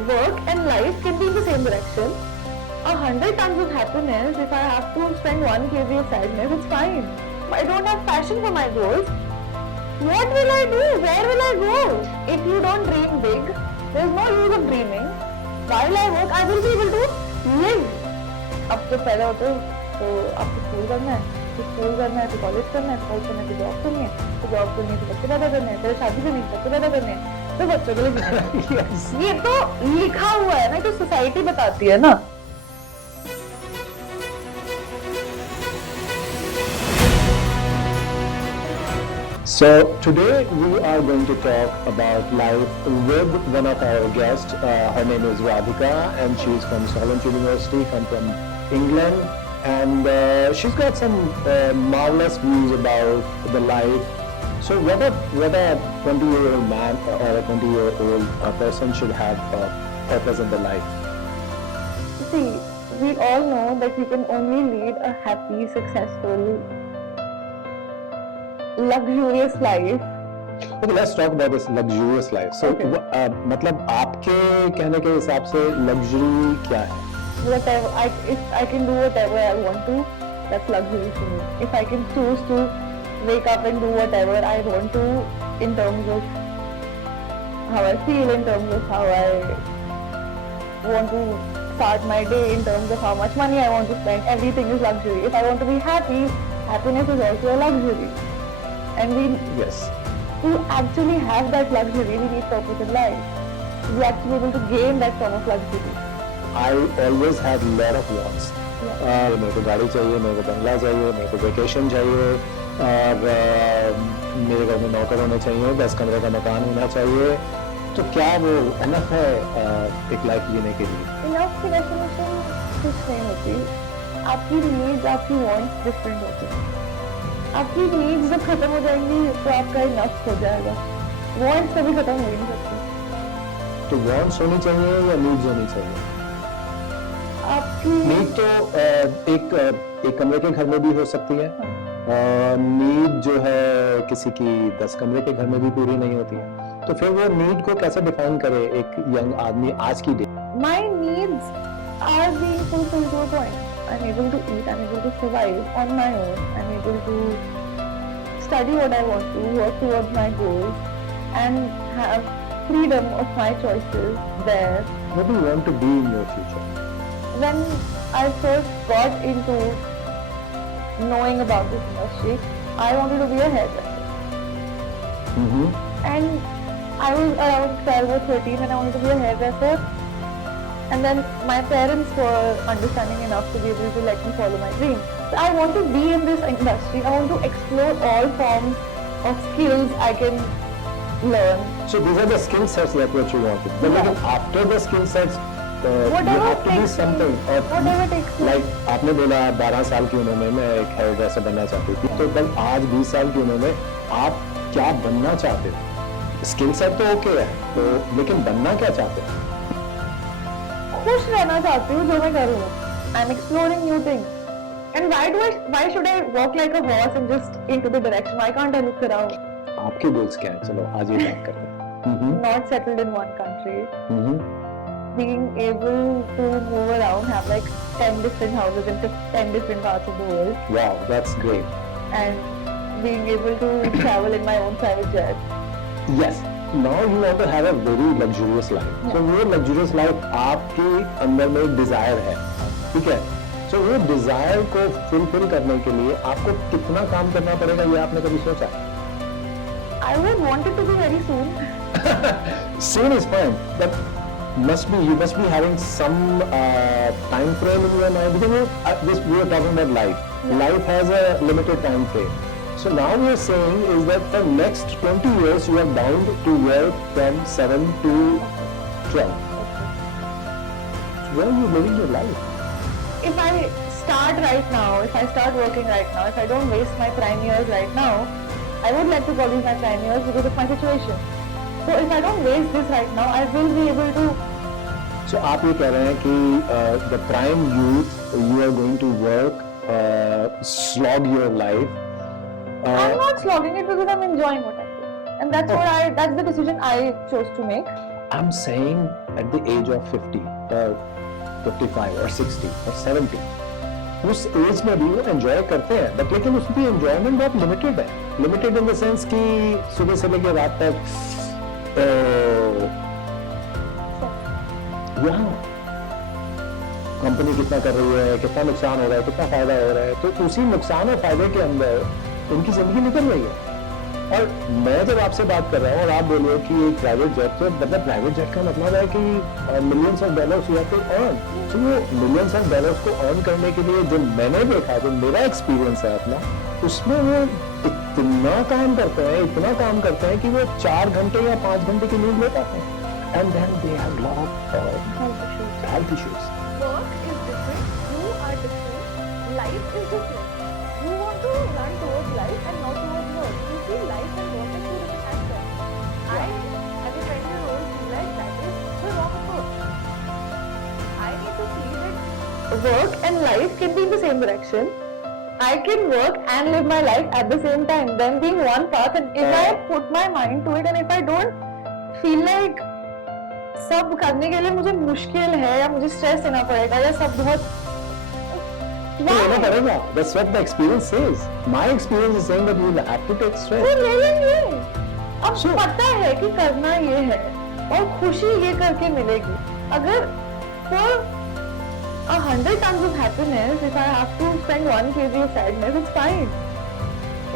work and life can be in the same direction. 100 tons of happiness, if I have to spend 1 kg of sadness, it's fine. I don't have passion for my goals. What will I do? Where will I go? If you don't dream big, there's no use of dreaming. While I work, I will be able to live. अब तो पैदा होते हो तो आपको school करना है, तो स्कूल करना है तो कॉलेज करना है, तो कॉलेज करना है तो जॉब करनी है, तो जॉब करनी है तो बच्चे पैदा करने हैं, तो शादी करनी है, बच्चे पैदा करने हैं, तो बच्चों के लिए yes. ये तो लिखा हुआ है ना, तो सोसाइटी बताती है ना. So today we are going to talk about life with one of our guests. Her name is Radhika and she's from Solent University, come from England, and she's got some marvelous views about the life. So what a 20-year-old man or a 20-year-old person should have purpose in the life. See, we all know that you can only lead a happy, successful, luxurious life. Okay, let's talk about this luxurious life. So, Okay. मतलब आपके कहने के हिसाब से luxury क्या है? Whatever, if I can do whatever I want to, that's luxury for me. If I can choose to wake up and do whatever I want to in terms of how I feel, in terms of how I want to start my day, in terms of how much money I want to spend, everything is luxury. If I want to be happy, happiness is also a luxury. And Yes. to actually have that luxury, we need purpose in life. To be actually able to gain that form of luxury. I always had a lot of wants. मेरे को गाड़ी चाहिए, मेरे को बंगला चाहिए, मेरे को vacation चाहिए, और मेरे घर में नौकर होने चाहिए, 10 कमरे का मकान होना चाहिए. तो क्या वो इनफ है एक लाइफ जीने के लिए? Enough की definition कुछ नहीं होती. आपकी needs, आपकी wants different होती हैं. आपकी needs जब खत्म हो जाएंगी तो आपका enough हो जाएगा. Wants कभी खत्म हो ही नहीं सकती. तो wants होनी चाहिए या needs होनी चाहिए? आपकी नीड तो एक कमरे के घर में भी हो सकती है. नीड जो है किसी की 10 कमरे के घर में भी पूरी नहीं होती है. तो फिर वो नीड को कैसे डिफाइन करे एक यंग आदमी आज की date? My needs are being fulfilled to a point. I'm able to eat, I'm able to survive on my own, I'm able to study what I want to, work towards my goals, and have freedom of my choices there. What do you want to be in your future? When I first got into knowing about this industry, I wanted to be a hairdresser. And I was around 12 or 13 when I wanted to be a hairdresser. And then my parents were understanding enough to be able to let me follow my dream. So I want to be in this industry. I want to explore all forms of skills I can learn. So these are the skill sets that what you wanted. But Yeah. like after the skill sets, you Whatever have to be takes me, something. whatever takes me. Like आपने बोला 12 साल की उम्र में मैं एक hair dresser बनना चाहती थी. तो कल आज 20 साल की उम्र में आप क्या बनना चाहते हो? स्किल सेट तो ओके है, तो लेकिन बनना क्या चाहते हो? खुश रहना चाहती हूँ जो मैं कर रही हूँ. I'm exploring new things. And why should I walk like a horse and just into the direction? Why can't I look around? आपके गोल्स क्या हैं? चलो आज ये बात करते हैं. Not settled in one country. Hmm. Being able to move around, have like 10 different houses in 10 different parts of the world, Wow, that's great. and being able to travel in my own private jet. Yes. Now you want to have a very luxurious life. Yeah. So वो luxurious life आपके अंदर में एक desire है, ठीक है? So वो desire को fulfill करने के लिए आपको कितना काम करना पड़ेगा ये आपने कभी सोचा? I would want it to be very soon. Soon is fine, but you must be having some time frame in your mind because we are talking about life. Yeah. Life has a limited time frame. So now we are saying is that for next 20 years you are bound to work from 7 to 12. So where are you living your life? If I start right now, if I start working right now, if I don't waste my prime years right now, I would like to call these my prime years because of my situation. So if I don't waste this right now, I will be able to. So आप ये कह रहे हैं कि the prime youth you are going to work, slog your life. I'm not slogging it because I'm enjoying what I do, and that's Oh. that's the decision I chose to make. I'm saying at the age of 50 or 55 or 60 or 70, उस as में भी वो enjoy करते हैं, but लेकिन उसकी enjoyment बहुत limited है. लिमिटेड इन द सेंस कि सुबह से लेकर रात तक यहाँ कंपनी कितना कर रही है, कितना नुकसान हो रहा है, कितना फायदा हो रहा है, तो उसी नुकसान और फायदे के अंदर उनकी जिंदगी निकल रही है. और मैं जब आपसे बात कर रहा हूँ और आप बोल रहे हो कि एक प्राइवेट जेट, तो मतलब प्राइवेट जेट का मतलब है कि millions of dollars you have to earn. तो वो मिलियंस ऑफ डॉलर्स को अर्न करने के लिए जो मैंने देखा, जो मेरा एक्सपीरियंस है अपना, उसमें वो इतना काम करते हैं, इतना काम करते हैं कि वो 4 घंटे या 5 घंटे की नींद ले पाते हैं. And then they have lot of health issues. Work is different, you are different, life is different. You want to run towards life and not towards work. You see, life and work are two different aspects. I, as a 20-year-old, feel like that is the wrong approach. I need to see that work and life can be in the same direction. I can work and live my life at the same time, them being one path. And if I put my mind to it and if I don't feel like सब करने के लिए मुझे मुश्किल है या मुझे stress देना पड़ेगा या सब बहुत तो लेना पड़ेगा. That's what the experience says. My experience is saying that you will have to take stress. वो ले लेंगे. अब Sure. पता है कि करना ये है और खुशी ये करके मिलेगी. अगर for 100 tons of happiness, if I have to spend 1 kg of sadness, it's fine.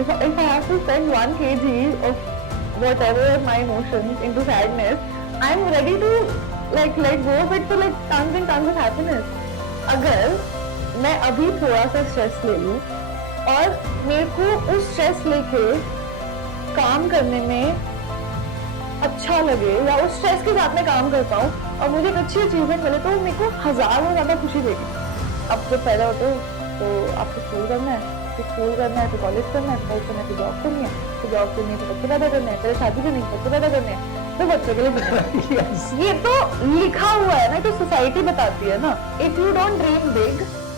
If I have to spend 1 kg of whatever my emotions into sadness, I'm ready to like let go of it for like tons and tons of happiness. अगर मैं अभी थोड़ा सा stress ले लूं और मेरे को उस स्ट्रेस लेके काम करने में अच्छा लगे या उस स्ट्रेस के साथ मैं काम कर पाऊँ और मुझे एक अच्छी अचीवमेंट मिले, तो मेरे को हजारों ज्यादा खुशी देगी. अब जब पैदा होते हो तो आपको स्कूल करना है, फिर स्कूल करना है, फिर कॉलेज करना है, कॉलेज करना है, फिर जॉब करनी है, फिर जॉब करनी है, फिर बच्चे पैदा करने हैं, फिर शादी करनी है, बच्चे पैदा करने हैं, तो बच्चों के लिए जीना है. Yes. ये तो लिखा हुआ है ना, तो सोसाइटी बताती है ना. If you don't dream big,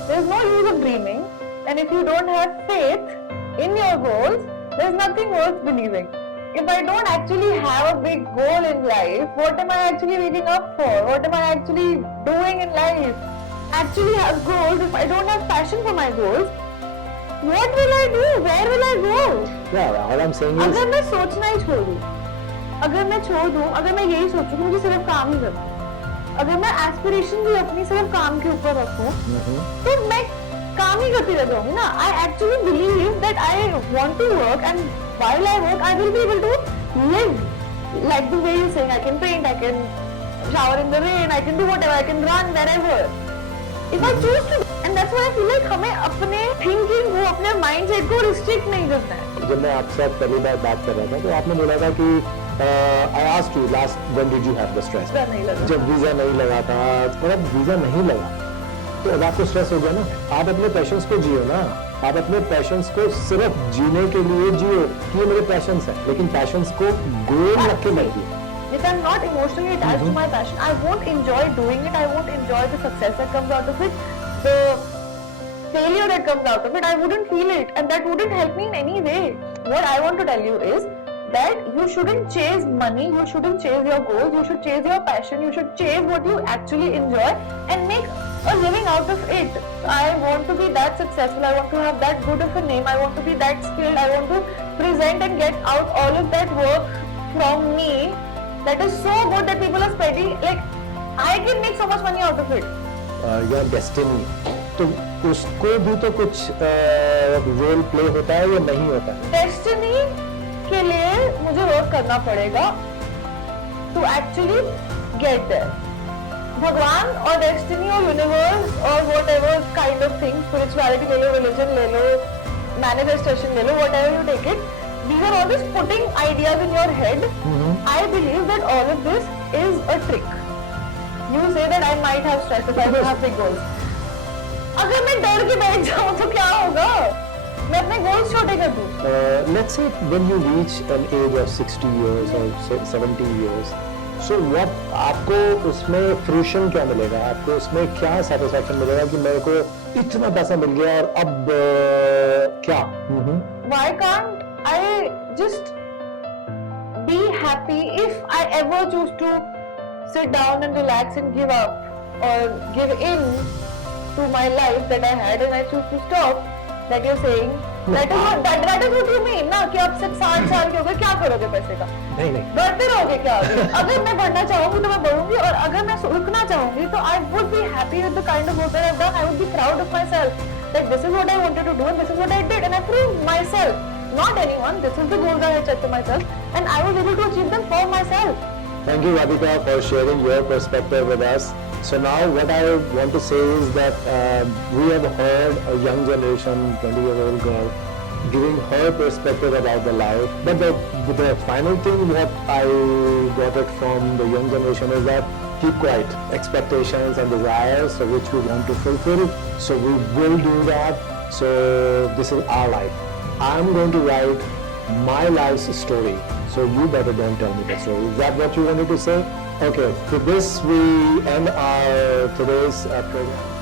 there is no use of dreaming, and if you don't have faith in your goals, there is nothing worth believing. If I don't actually have a big goal in life, what am I actually waking up for? What am I actually doing in life? Actually have goals. If I don't have passion for my goals, what will I do? Where will I go? Yeah, all I'm saying is. अगर मैं सोचना ही छोड़ दूं, अगर मैं छोड़ दूं, अगर मैं यही सोचूं कि मुझे सिर्फ काम ही करना है, अगर मैं एस्पिरेशन भी अपनी सिर्फ काम के ऊपर रखूं, तो मैं काम ही करती रह जाऊंगी ना. I actually believe that I want to work, and while I work, I will be able to live like the way you're saying. I can paint, I can shower in the rain, I can do whatever, I can run wherever. If I choose to, and that's why I feel like हमें अपने thinking को, अपने mindset को restrict नहीं करना है. जब मैं आपसे पहली बार बात कर रहा था तो आपने बोला था कि I asked you last when did you have the stress? Visa नहीं लगा. जब वीजा नहीं लगा था, और अब वीजा नहीं लगा तो अब आपको स्ट्रेस हो गया ना. आप अपने पैशंस को जियो ना. आप अपने पैशंस को सिर्फ जीने के लिए जियो कि ये मेरे पैशंस है, लेकिन पैशंस को गोल रख के मत जियो. If I'm not emotionally attached to my passion, I won't enjoy doing it. I won't enjoy the success that comes out of it, the failure that comes out of it. I wouldn't feel it, and that wouldn't help me in any way. What I want to tell you is that you shouldn't chase money, you shouldn't chase your goals, you should chase your passion, you should chase what you actually enjoy and make a living out of it. I want to be that successful, I want to have that good of a name, I want to be that skilled, I want to present and get out all of that work from me that is so good that people are spending, like I can make so much money out of it. Your destiny, तो उसको भी तो कुछ role play होता है या नहीं होता है? Destiny के लिए मुझे वर्क करना पड़ेगा to actually get there. भगवान और डेस्टिनी और यूनिवर्स और whatever kind of thing, spirituality ले लो, religion ले लो, manifestation ले लो, whatever you take it, these are all just putting ideas in your head. I believe that all of this is a trick. You say that I might have stress if I don't have big goals. अगर मैं डर के बैठ जाऊँ तो क्या होगा? मैं अपने goals छोटे कर दूँ. Let's say when you reach an age of 60 years or 70 years, so what आपको उसमें fruition क्या मिलेगा? आपको उसमें क्या satisfaction मिलेगा कि मेरे को इतना पैसा मिल गया और अब क्या? Why can't I just be happy if I ever choose to sit down and relax and give up or give in to my life that I had and I choose to stop, that you're saying, that is what you mean ना कि अब सिर्फ 60 साल के हो गए क्या करोगे पैसे का? नहीं नहीं बढ़ते रहोगे क्या आगे? अगर मैं बढ़ना चाहूंगी तो मैं बढ़ूंगी और अगर मैं रुकना चाहूंगी तो I would be happy with the kind of work that I've done. I would be proud of myself that this is what I wanted to do and this is what I did and I proved myself, not anyone. This is the goals I had set to myself and I was able to achieve them for myself. Thank you, Radhika, for sharing your perspective with us. So now what I want to say is that we have heard a young generation, 20-year-old girl, giving her perspective about the life. But the final thing what I got it from the young generation is that keep quiet. Expectations and desires so which we want to fulfill. So we will do that. So this is our life. I'm going to write my life's story. So you better don't tell me the story. Is that what you wanted to say? Okay, so this we end our today's program.